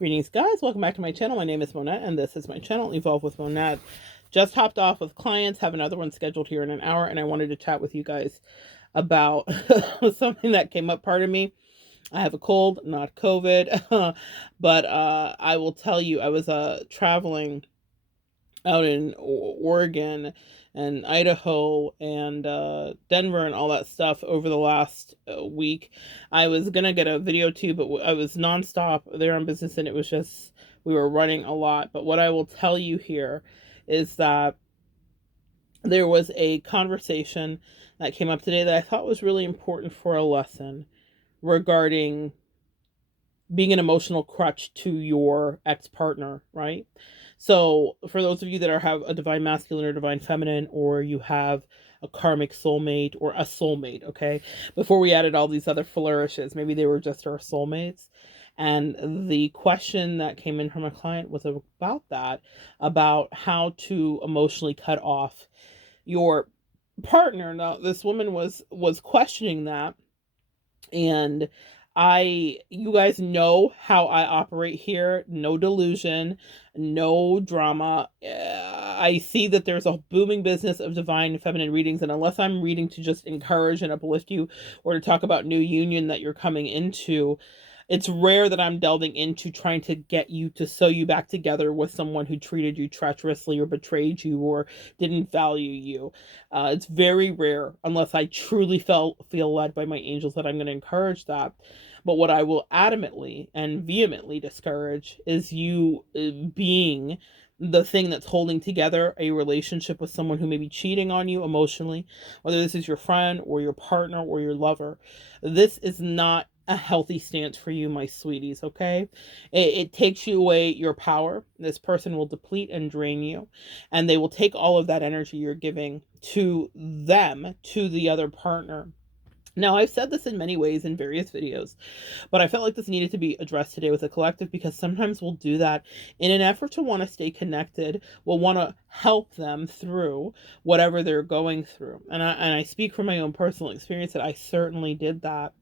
Greetings, guys. Welcome back to my channel. My name is Monette, and this is my channel, Evolve with Monette. Just hopped off with clients, have another one scheduled here in an hour, and I wanted to chat with you guys about something that came up. Pardon me. I have a cold, not COVID, but I will tell you, I was traveling out in Oregon and Idaho and Denver and all that stuff over the last week. I was gonna get a video too, but I was nonstop there on business, and it was just, we were running a lot. But what I will tell you here is that there was a conversation that came up today that I thought was really important for a lesson regarding being an emotional crutch to your ex-partner, right? So for those of you that have a divine masculine or divine feminine, or you have a karmic soulmate or a soulmate, okay? Before we added all these other flourishes, maybe they were just our soulmates. And the question that came in from a client was about that, about how to emotionally cut off your partner. Now, this woman was questioning that, and you guys know how I operate here. No delusion, no drama. I see that there's a booming business of divine feminine readings, and unless I'm reading to just encourage and uplift you, or to talk about new union that you're coming into, it's rare that I'm delving into trying to get you to sew you back together with someone who treated you treacherously or betrayed you or didn't value you. It's very rare, unless I truly feel led by my angels, that I'm going to encourage that. But what I will adamantly and vehemently discourage is you being the thing that's holding together a relationship with someone who may be cheating on you emotionally, whether this is your friend or your partner or your lover. This is not a healthy stance for you, my sweeties, okay? It takes you away your power. This person will deplete and drain you, and they will take all of that energy you're giving to them, to the other partner. Now, I've said this in many ways in various videos, but I felt like this needed to be addressed today with a collective, because sometimes we'll do that in an effort to want to stay connected. We'll want to help them through whatever they're going through. And I speak from my own personal experience that I certainly did that.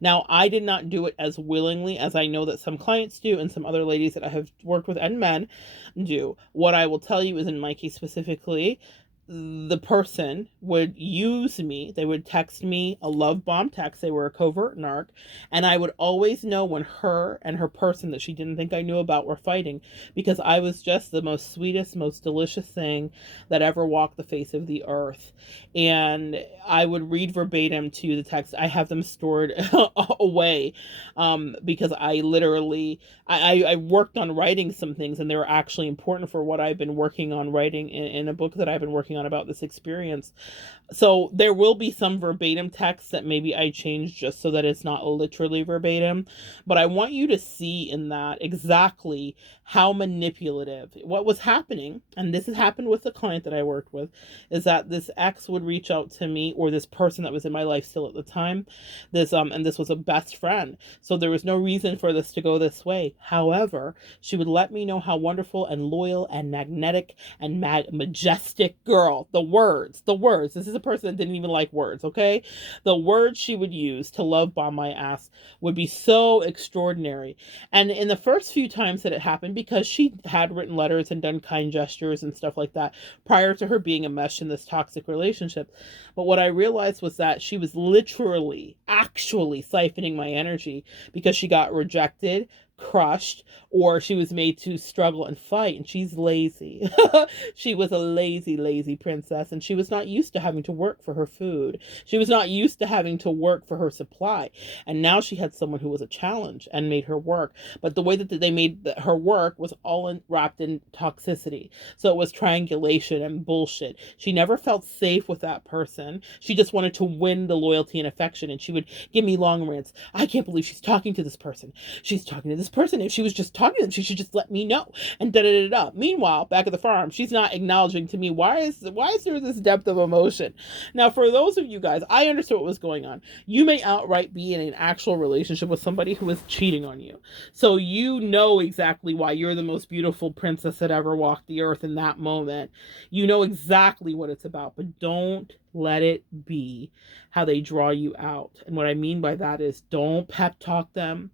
Now, I did not do it as willingly as I know that some clients do and some other ladies that I have worked with and men do. What I will tell you is, in my case specifically, the person would use me. They would text me a love bomb text. They were a covert narc, and I would always know when her and her person that she didn't think I knew about were fighting, because I was just the most sweetest, most delicious thing that ever walked the face of the earth. And I would read verbatim to the text. I have them stored away, because I literally I worked on writing some things, and they were actually important for what I've been working on writing in a book that I've been working on about this experience. So there will be some verbatim text that maybe I changed just so that it's not literally verbatim. But I want you to see in that exactly how manipulative what was happening. And this has happened with the client that I worked with, is that this ex would reach out to me, or this person that was in my life still at the time. And this was a best friend. So there was no reason for this to go this way. However, she would let me know how wonderful and loyal and magnetic and majestic girl, the words, this is a person that didn't even like words, okay? The words she would use to love bomb my ass would be so extraordinary. And in the first few times that it happened, because she had written letters and done kind gestures and stuff like that prior to her being enmeshed in this toxic relationship. But what I realized was that she was literally, actually siphoning my energy, because she got rejected, crushed, or she was made to struggle and fight. And she's lazy. She was a lazy princess, and she was not used to having to work for her food. She was not used to having to work for her supply. And now she had someone who was a challenge and made her work. But the way that they made her work was all wrapped in toxicity. So it was triangulation and bullshit. She never felt safe with that person. She just wanted to win the loyalty and affection, and she would give me long rants. I can't believe she's talking to this person. She's talking to this person. If she was just talking to them, she should just let me know. And da-da-da-da. Meanwhile, back at the farm, she's not acknowledging to me, why is there this depth of emotion? Now, for those of you guys, I understood what was going on. You may outright be in an actual relationship with somebody who is cheating on you. So you know exactly why you're the most beautiful princess that ever walked the earth in that moment. You know exactly what it's about, but don't Let it be how they draw you out. And what I mean by that is don't pep talk them.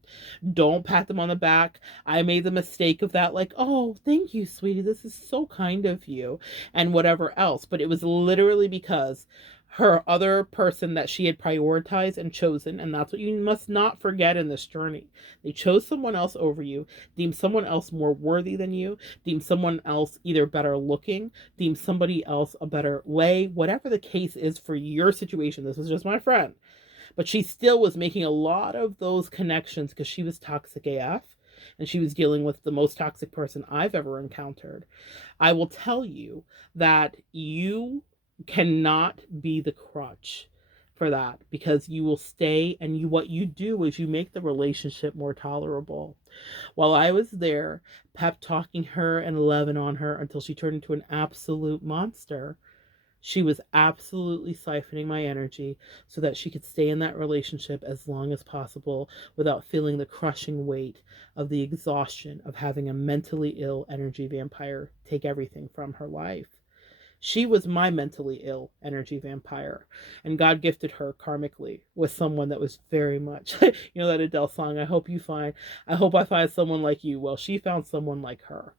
Don't pat them on the back. I made the mistake of that, like, oh, thank you, sweetie. This is so kind of you, and whatever else. But it was literally because her other person that she had prioritized and chosen, and that's what you must not forget in this journey. They chose someone else over you, deemed someone else more worthy than you, deemed someone else either better looking, deemed somebody else a better way, whatever the case is for your situation. This was just my friend. But she still was making a lot of those connections because she was toxic AF and she was dealing with the most toxic person I've ever encountered. I will tell you that you cannot be the crutch for that, because you will stay, and what you do is you make the relationship more tolerable. While I was there pep talking her and loving on her until she turned into an absolute monster, she was absolutely siphoning my energy so that she could stay in that relationship as long as possible without feeling the crushing weight of the exhaustion of having a mentally ill energy vampire take everything from her life. She was my mentally ill energy vampire, and God gifted her karmically with someone that was very much, that Adele song, I hope I find someone like you. Well, she found someone like her,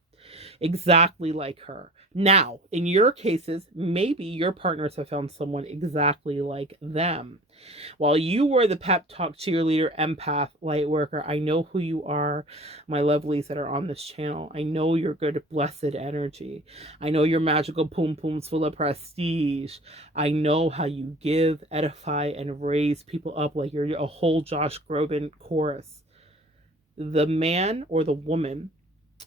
exactly like her. Now, in your cases, maybe your partners have found someone exactly like them. While you were the pep talk cheerleader, empath, light worker, I know who you are, my lovelies that are on this channel. I know your good, blessed energy. I know your magical poom pooms full of prestige. I know how you give, edify, and raise people up like you're a whole Josh Groban chorus. The man or the woman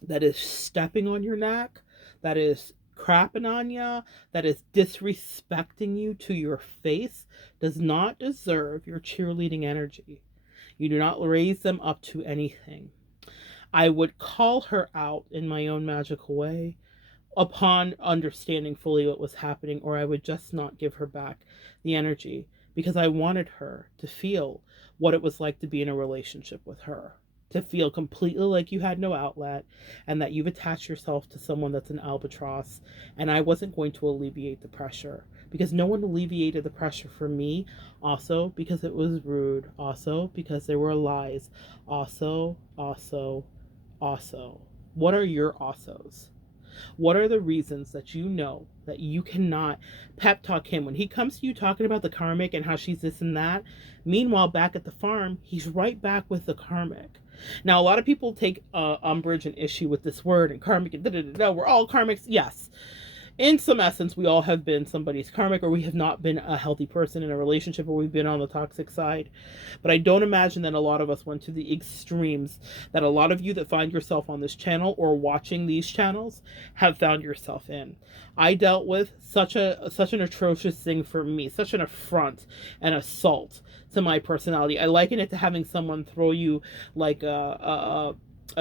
that is stepping on your neck, that is crapping on you, that is disrespecting you to your face, does not deserve your cheerleading energy. You do not raise them up to anything. I would call her out in my own magical way upon understanding fully what was happening, or I would just not give her back the energy, because I wanted her to feel what it was like to be in a relationship with her, to feel completely like you had no outlet and that you've attached yourself to someone that's an albatross. And I wasn't going to alleviate the pressure, because no one alleviated the pressure for me. Also because it was rude. Also because there were lies. Also. What are your alsos? What are the reasons that you know that you cannot pep talk him when he comes to you talking about the karmic and how she's this and that? Meanwhile, back at the farm, he's right back with the karmic. Now, a lot of people take umbrage and issue with this word and karmic and da-da-da-da. We're all karmics. Yes. In some essence, we all have been somebody's karmic, or we have not been a healthy person in a relationship, or we've been on the toxic side. But I don't imagine that a lot of us went to the extremes that a lot of you that find yourself on this channel or watching these channels have found yourself in. I dealt with such an atrocious thing for me, such an affront and assault to my personality. I liken it to having someone throw you like a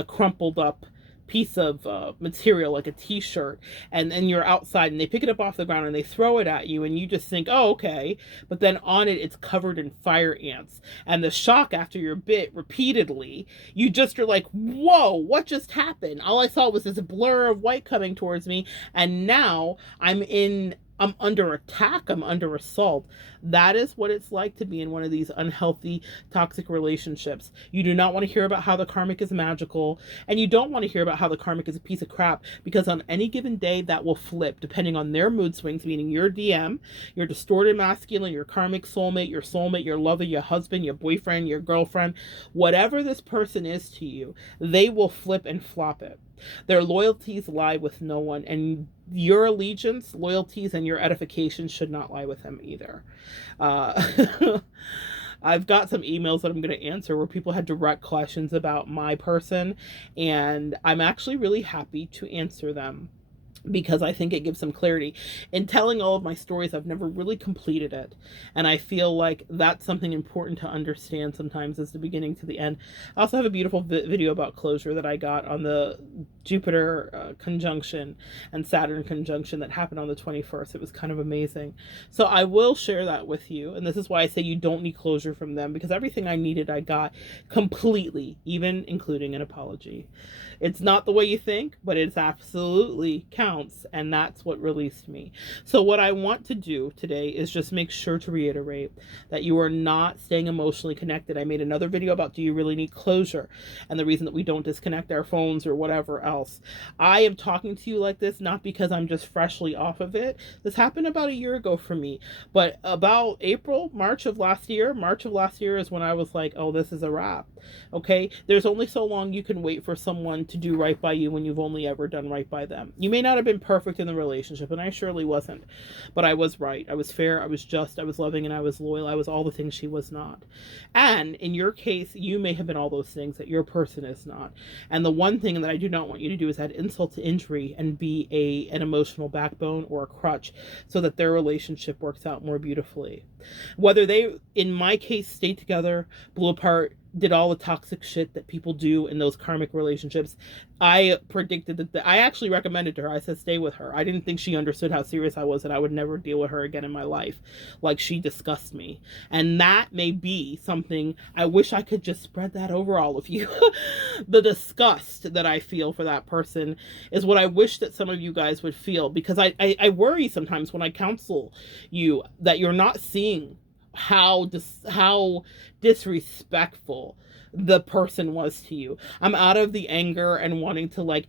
crumpled up piece of material, like a t-shirt, and then you're outside and they pick it up off the ground and they throw it at you and you just think, oh, okay, but then on it it's covered in fire ants, and the shock after you're bit repeatedly, you just are like, whoa, what just happened? All I saw was this blur of white coming towards me, and now I'm under attack, I'm under assault. That is what it's like to be in one of these unhealthy, toxic relationships. You do not want to hear about how the karmic is magical, and you don't want to hear about how the karmic is a piece of crap, because on any given day that will flip depending on their mood swings, meaning your DM, your distorted masculine, your karmic soulmate, your lover, your husband, your boyfriend, your girlfriend, whatever this person is to you, they will flip and flop it. Their loyalties lie with no one, and your allegiance, loyalties, and your edification should not lie with them either. I've got some emails that I'm going to answer where people had direct questions about my person, and I'm actually really happy to answer them, because I think it gives some clarity. In telling all of my stories, I've never really completed it, and I feel like that's something important to understand sometimes as the beginning to the end. I also have a beautiful video about closure that I got on the Jupiter conjunction and Saturn conjunction that happened on the 21st. It was kind of amazing. So I will share that with you, and this is why I say you don't need closure from them, because everything I needed I got completely, even including an apology. It's not the way you think, but it's absolutely counts. counts, and that's what released me. So what I want to do today is just make sure to reiterate that you are not staying emotionally connected. I made another video about, do you really need closure, and the reason that we don't disconnect our phones or whatever else. I am talking to you like this not because I'm just freshly off of it. This happened about a year ago for me, but about March of last year is when I was like, oh, this is a wrap. Okay, there's only so long you can wait for someone to do right by you when you've only ever done right by them. You may not have been perfect in the relationship, and I surely wasn't, but I was right. I was fair, I was just, I was loving, and I was loyal. I was all the things she was not. And in your case, you may have been all those things that your person is not. And the one thing that I do not want you to do is add insult to injury and be an emotional backbone or a crutch so that their relationship works out more beautifully. Whether they, in my case, stayed together, blew apart, did all the toxic shit that people do in those karmic relationships, I predicted that I actually recommended to her. I said, stay with her. I didn't think she understood how serious I was, and I would never deal with her again in my life. Like, she disgusts me. And that may be something I wish I could just spread that over all of you. The disgust that I feel for that person is what I wish that some of you guys would feel, because I worry sometimes when I counsel you that you're not seeing how disrespectful the person was to you. I'm out of the anger and wanting to like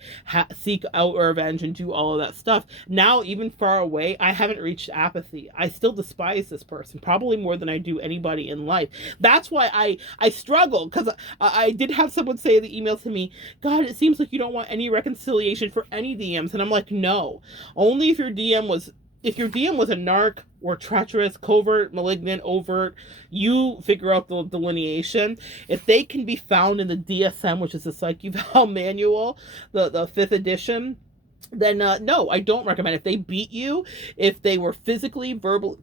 seek out revenge and do all of that stuff. Now, even far away, I haven't reached apathy. I still despise this person, probably more than I do anybody in life. That's why I struggle, because I did have someone say in the email to me, God, it seems like you don't want any reconciliation for any DMs. And I'm like, no, only if your DM was a narc or treacherous, covert, malignant, overt, you figure out the delineation. If they can be found in the DSM, which is the Psyche Val Manual, the 5th edition, then no, I don't recommend. If they beat you, if they were physically, verbally,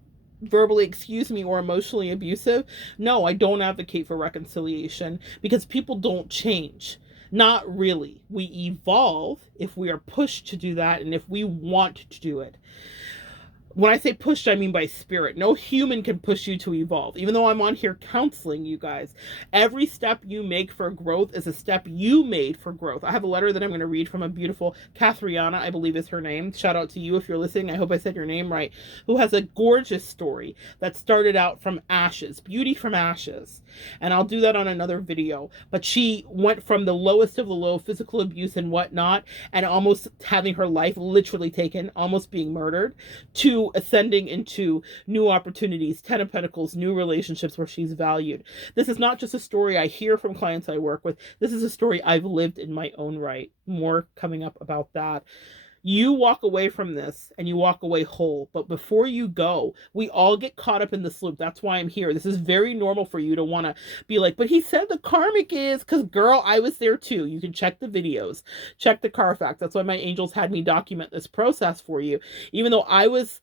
or emotionally abusive, no, I don't advocate for reconciliation, because people don't change. Not really. We evolve if we are pushed to do that, and if we want to do it. When I say pushed, I mean by spirit. No human can push you to evolve. Even though I'm on here counseling you guys, every step you make for growth is a step you made for growth. I have a letter that I'm going to read from a beautiful Cathriana, I believe is her name. Shout out to you if you're listening. I hope I said your name right. Who has a gorgeous story that started out from ashes, beauty from ashes. And I'll do that on another video. But she went from the lowest of the low, physical abuse and whatnot, and almost having her life literally taken, almost being murdered, to ascending into new opportunities, 10 of Pentacles, new relationships where she's valued. This is not just a story I hear from clients I work with. This is a story I've lived in my own right. More coming up about that. You walk away from this and you walk away whole. But before you go, we all get caught up in this loop. That's why I'm here. This is very normal for you to want to be like, but he said the karmic is, because girl, I was there too. You can check the videos, check the Carfax. That's why my angels had me document this process for you. Even though I was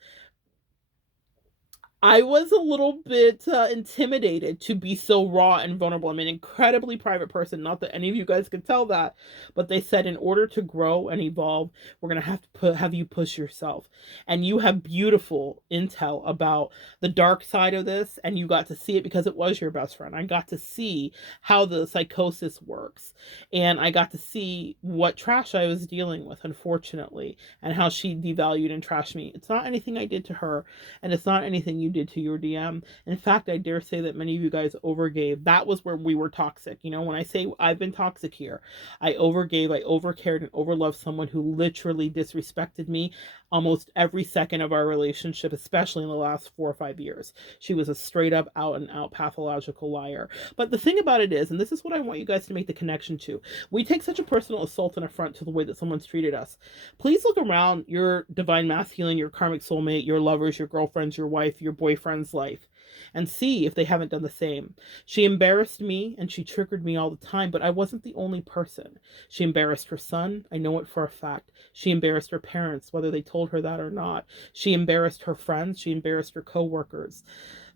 a little bit intimidated to be so raw and vulnerable. I'm an incredibly private person. Not that any of you guys could tell that, but they said in order to grow and evolve, we're going to have to have you push yourself. And you have beautiful intel about the dark side of this, and you got to see it because it was your best friend. I got to see how the psychosis works, and I got to see what trash I was dealing with, unfortunately, and how she devalued and trashed me. It's not anything I did to her, and it's not anything you did to your DM. In fact, I dare say that many of you guys overgave. That was where we were toxic. You know, when I say I've been toxic here, I overgave, I overcared, and overloved someone who literally disrespected me almost every second of our relationship, especially in the last 4 or 5 years. She was a straight up, out and out pathological liar. But the thing about it is, and this is what I want you guys to make the connection to, we take such a personal assault and affront to the way that someone's treated us. Please look around your divine masculine, your karmic soulmate, your lovers, your girlfriends, your wife, your boyfriend's life, and see if they haven't done the same. She embarrassed me and she triggered me all the time, but I wasn't the only person. She embarrassed her son. I know it for a fact. She embarrassed her parents, whether they told her that or not. She embarrassed her friends. She embarrassed her coworkers.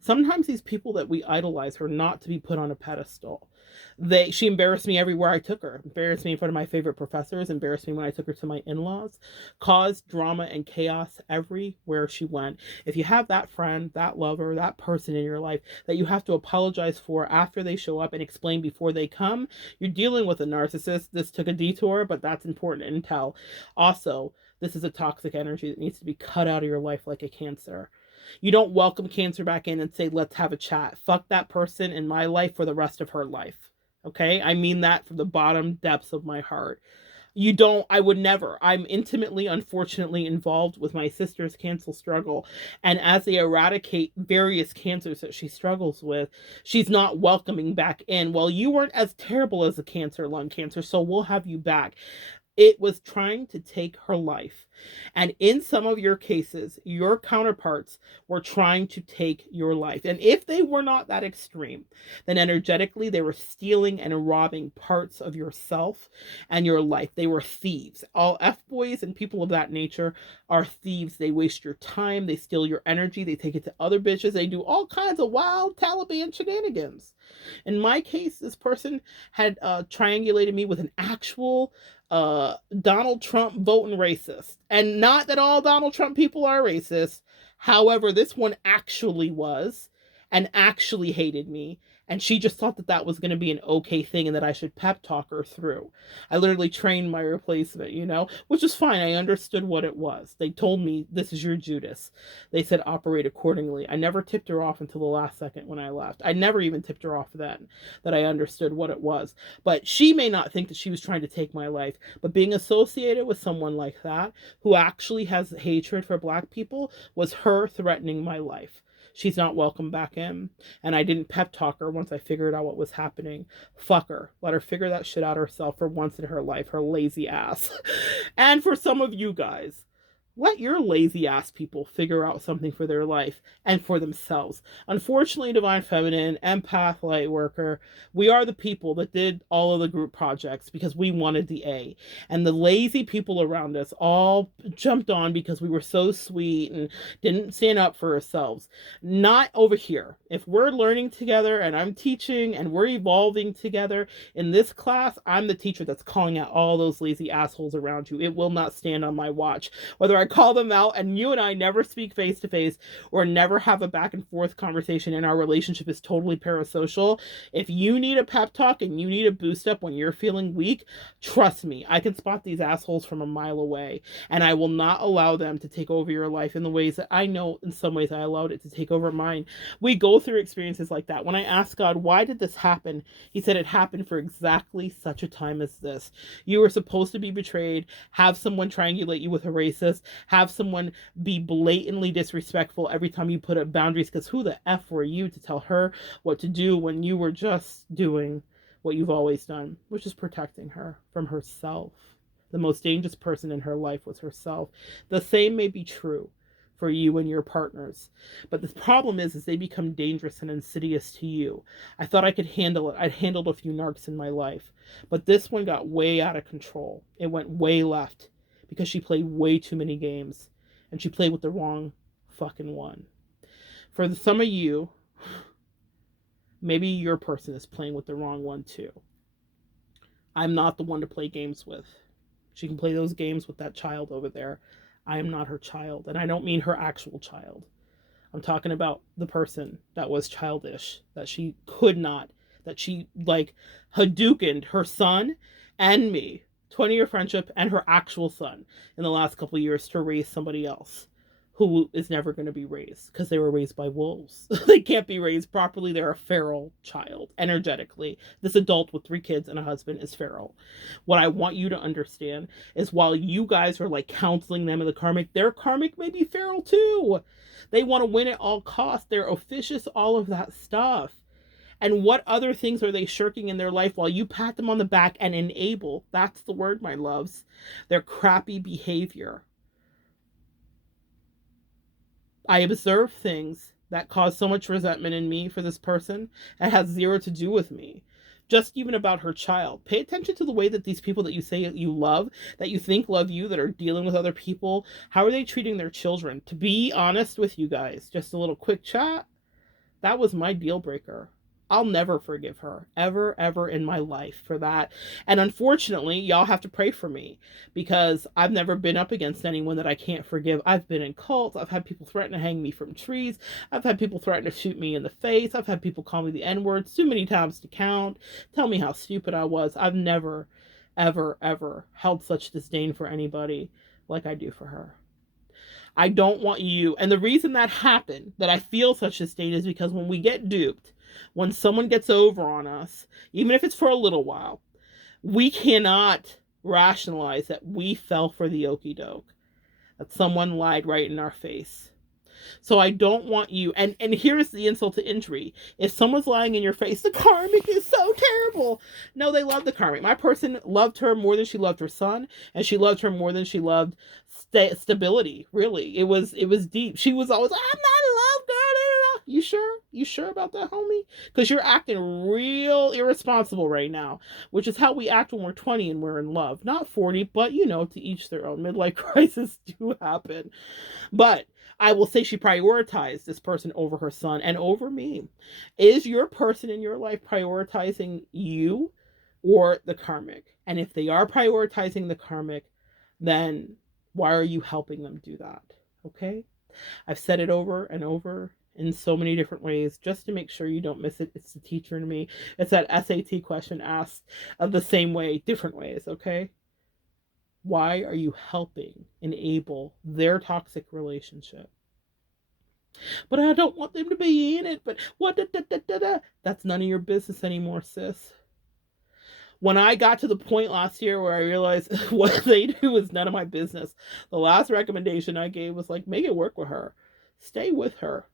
Sometimes these people that we idolize are not to be put on a pedestal. She embarrassed me everywhere I took her. Embarrassed me in front of my favorite professors. Embarrassed me when I took her to my in-laws. Caused drama and chaos everywhere she went. If you have that friend, that lover, that person in your life that you have to apologize for after they show up and explain before they come, you're dealing with a narcissist. This took a detour, but that's important intel. Also, This is a toxic energy that needs to be cut out of your life like a cancer. You don't welcome cancer back in and say, let's have a chat. Fuck that person in my life for the rest of her life. Okay? I mean that from the bottom depths of my heart. You don't, I would never. I'm intimately, unfortunately, involved with my sister's cancer struggle. And as they eradicate various cancers that she struggles with, she's not welcoming back in. Well, you weren't as terrible as a cancer, lung cancer, so we'll have you back. It was trying to take her life. And in some of your cases, your counterparts were trying to take your life. And if they were not that extreme, then energetically, they were stealing and robbing parts of yourself and your life. They were thieves. All F-boys and people of that nature are thieves. They waste your time. They steal your energy. They take it to other bitches. They do all kinds of wild Taliban shenanigans. In my case, this person had triangulated me with an actual Donald Trump voting racist. And not that all Donald Trump people are racist. However, this one actually was and actually hated me. And she just thought that that was going to be an okay thing and that I should pep talk her through. I literally trained my replacement, you know, which is fine. I understood what it was. They told me, this is your Judas. They said, operate accordingly. I never tipped her off until the last second when I left. I never even tipped her off then, that I understood what it was. But she may not think that she was trying to take my life. But being associated with someone like that, who actually has hatred for Black people, was her threatening my life. She's not welcome back in. And I didn't pep talk her once I figured out what was happening. Fuck her. Let her figure that shit out herself for once in her life, her lazy ass. And for some of you guys, let your lazy ass people figure out something for their life and for themselves. Unfortunately, Divine Feminine, Empath, Lightworker, we are the people that did all of the group projects because we wanted the A. And the lazy people around us all jumped on because we were so sweet and didn't stand up for ourselves. Not over here. If we're learning together and I'm teaching and we're evolving together in this class, I'm the teacher that's calling out all those lazy assholes around you. It will not stand on my watch. Whether I call them out and you and I never speak face to face or never have a back and forth conversation and our relationship is totally parasocial. If you need a pep talk and you need a boost up when you're feeling weak, trust me, I can spot these assholes from a mile away, and I will not allow them to take over your life in the ways that I know in some ways I allowed it to take over mine. We go through experiences like that. When I asked God, why did this happen? He said it happened for exactly such a time as this. You were supposed to be betrayed, have someone triangulate you with a racist, have someone be blatantly disrespectful every time you put up boundaries, because who the F were you to tell her what to do when you were just doing what you've always done, which is protecting her from herself. The most dangerous person in her life was herself. The same may be true for you and your partners. But the problem is they become dangerous and insidious to you. I thought I could handle it. I'd handled a few narcs in my life. But this one got way out of control. It went way left because she played way too many games. And she played with the wrong fucking one. For some of you, maybe your person is playing with the wrong one too. I'm not the one to play games with. She can play those games with that child over there. I am not her child. And I don't mean her actual child. I'm talking about the person that was childish, that she could not, that she like Hadoukened her son and me, 20-year friendship, and her actual son in the last couple of years to raise somebody else who is never going to be raised because they were raised by wolves. They can't be raised properly. They're a feral child energetically. This adult with 3 kids and a husband is feral. What I want you to understand is while you guys are like counseling them in the karmic, their karmic may be feral too. They want to win at all costs. They're officious, all of that stuff. And what other things are they shirking in their life while you pat them on the back and enable, that's the word, my loves, their crappy behavior. I observe things that cause so much resentment in me for this person. It has zero to do with me. Just even about her child. Pay attention to the way that these people that you say you love, that you think love you, that are dealing with other people, how are they treating their children? To be honest with you guys, just a little quick chat, that was my deal breaker. I'll never forgive her, ever, ever in my life for that. And unfortunately, y'all have to pray for me because I've never been up against anyone that I can't forgive. I've been in cults. I've had people threaten to hang me from trees. I've had people threaten to shoot me in the face. I've had people call me the N-word too many times to count, tell me how stupid I was. I've never, ever, ever held such disdain for anybody. like I do for her. I don't want you. And the reason that happened, that I feel such a state, is because when we get duped, when someone gets over on us, even if it's for a little while, we cannot rationalize that we fell for the okie doke, that someone lied right in our face. So I don't want you, and here's the insult to injury. If someone's lying in your face, the karmic is so terrible. No, they love the karmic. My person loved her more than she loved her son, and she loved her more than she loved stability. Really, it was deep. She was always, I'm not in love, girl. You sure? You sure about that, homie? Because you're acting real irresponsible right now, which is how we act when we're 20 and we're in love. Not 40, but to each their own. Midlife crises do happen. But I will say she prioritized this person over her son and over me. Is your person in your life prioritizing you or the karmic? And if they are prioritizing the karmic, then why are you helping them do that? Okay? I've said it over and over in so many different ways just to make sure you don't miss it. It's the teacher in me. It's that SAT question asked the same way, different ways, okay? Why are you helping enable their toxic relationship? But I don't want them to be in it. But what? That's none of your business anymore, sis. When I got to the point last year where I realized what they do is none of my business, the last recommendation I gave was like, make it work with her. Stay with her.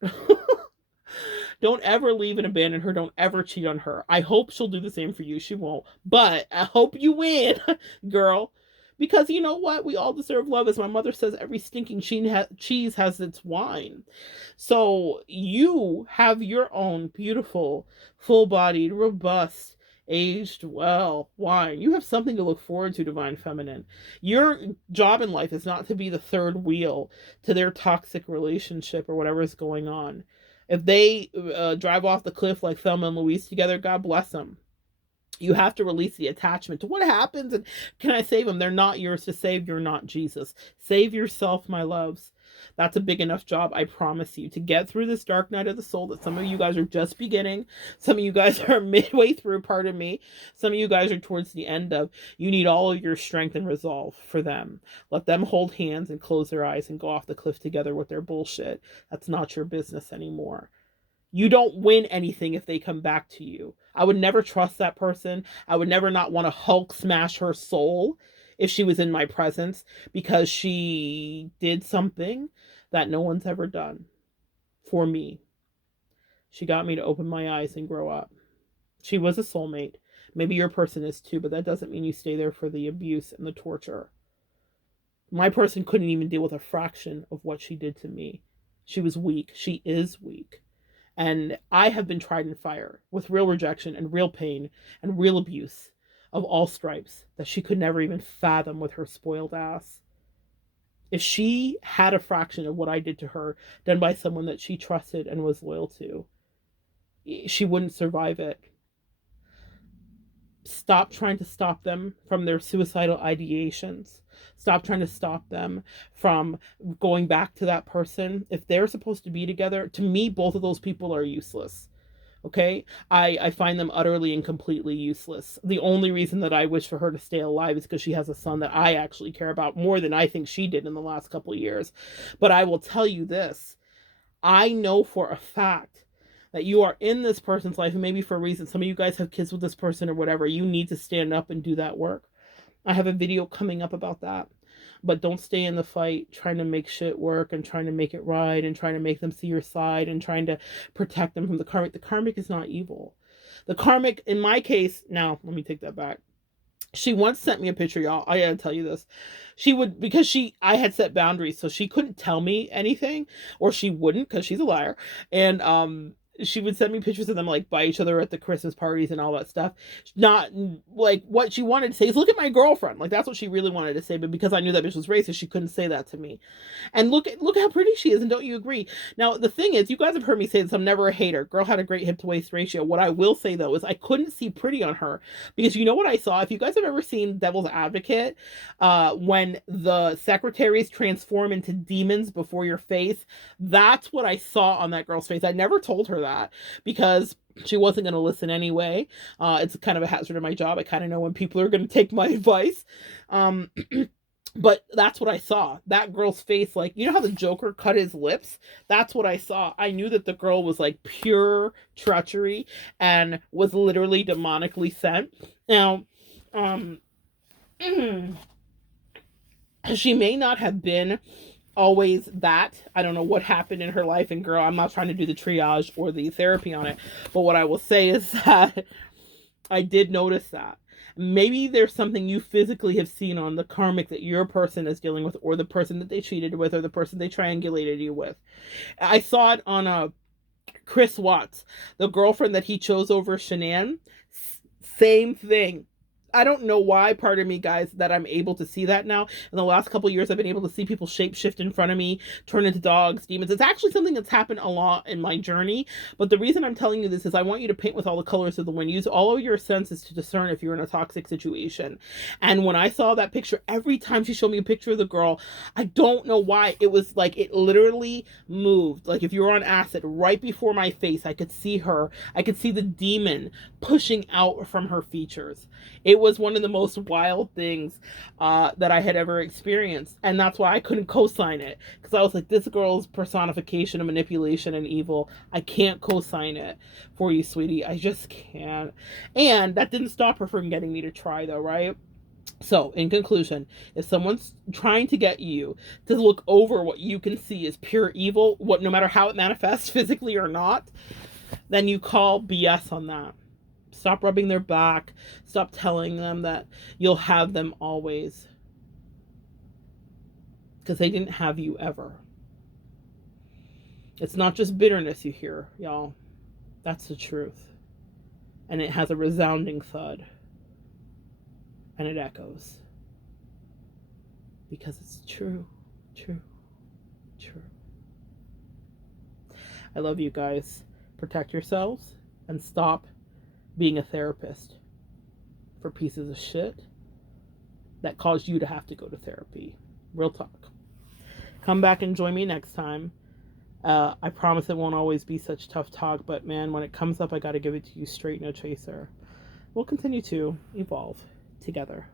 Don't ever leave and abandon her. Don't ever cheat on her. I hope she'll do the same for you. She won't. But I hope you win, girl. Because you know what? We all deserve love. As my mother says, every stinking cheese has its wine. So you have your own beautiful, full-bodied, robust, aged well wine. You have something to look forward to, Divine Feminine. Your job in life is not to be the third wheel to their toxic relationship or whatever is going on. If they drive off the cliff like Thelma and Louise together, God bless them. You have to release the attachment to what happens. And can I save them? They're not yours to save. You're not Jesus. Save yourself, my loves. That's a big enough job, I promise you, to get through this dark night of the soul that some of you guys are just beginning. Some of you guys are midway through, pardon me. Some of you guys are towards the end of. You need all of your strength and resolve for them. Let them hold hands and close their eyes and go off the cliff together with their bullshit. That's not your business anymore. You don't win anything if they come back to you. I would never trust that person. I would never not want to Hulk smash her soul if she was in my presence because she did something that no one's ever done for me. She got me to open my eyes and grow up. She was a soulmate. Maybe your person is too, but that doesn't mean you stay there for the abuse and the torture. My person couldn't even deal with a fraction of what she did to me. She was weak. She is weak. And I have been tried in fire with real rejection and real pain and real abuse of all stripes that she could never even fathom with her spoiled ass. If she had a fraction of what I did to her done by someone that she trusted and was loyal to, she wouldn't survive it. Stop trying to stop them from their suicidal ideations. Stop trying to stop them from going back to that person. If they're supposed to be together, to me, both of those people are useless. Okay? I find them utterly and completely useless. The only reason that I wish for her to stay alive is because she has a son that I actually care about more than I think she did in the last couple of years. But I will tell you this. I know for a fact that you are in this person's life, and maybe for a reason. Some of you guys have kids with this person or whatever. You need to stand up and do that work. I have a video coming up about that. But don't stay in the fight trying to make shit work and trying to make it right and trying to make them see your side and trying to protect them from the karmic. The karmic is not evil. The karmic, in my case, now, let me take that back. She once sent me a picture, y'all. I gotta tell you this. She would, because I had set boundaries, so she couldn't tell me anything, or she wouldn't, because she's a liar. And, she would send me pictures of them like by each other at the Christmas parties and all that stuff. Not like what she wanted to say is, look at my girlfriend. Like that's what she really wanted to say. But because I knew that bitch was racist, she couldn't say that to me. And look how pretty she is. And don't you agree? Now, the thing is, you guys have heard me say this. I'm never a hater. Girl had a great hip to waist ratio. What I will say though, is I couldn't see pretty on her because you know what I saw? If you guys have ever seen Devil's Advocate, when the secretaries transform into demons before your face, that's what I saw on that girl's face. I never told her that because she wasn't going to listen anyway. It's kind of a hazard of my job. I kind of know when people are going to take my advice. But that's what I saw. That girl's face, like, you know how the Joker cut his lips? That's what I saw. I knew that the girl was like pure treachery and was literally demonically sent. Now, um, she may not have been always that. I don't know what happened in her life. And girl, I'm not trying to do the triage or the therapy on it. But what I will say is that I did notice that. Maybe there's something you physically have seen on the karmic that your person is dealing with, or the person that they cheated with, or the person they triangulated you with. I saw it on Chris Watts, the girlfriend that he chose over Shanann. Same thing. I don't know why, part of me, guys, that I'm able to see that now. In the last couple of years, I've been able to see people shapeshift in front of me, turn into dogs, demons. It's actually something that's happened a lot in my journey. But the reason I'm telling you this is I want you to paint with all the colors of the wind. Use all of your senses to discern if you're in a toxic situation. And when I saw that picture, every time she showed me a picture of the girl, I don't know why. It was like it literally moved. Like if you were on acid, right before my face, I could see her. I could see the demon pushing out from her features. It was one of the most wild things that I had ever experienced. And that's why I couldn't co-sign it. Because I was like, this girl's personification of manipulation and evil. I can't co-sign it for you, sweetie. I just can't. And that didn't stop her from getting me to try, though, right? So, in conclusion, if someone's trying to get you to look over what you can see as pure evil, what no matter how it manifests physically or not, then you call BS on that. Stop rubbing their back. Stop telling them that you'll have them always. Because they didn't have you ever. It's not just bitterness you hear, y'all. That's the truth. And it has a resounding thud. And it echoes. Because it's true. True. True. I love you guys. Protect yourselves and stop being a therapist for pieces of shit that caused you to have to go to therapy. Real talk. Come back and join me next time. I promise it won't always be such tough talk, but man, when it comes up, I got to give it to you straight, no chaser. We'll continue to evolve together.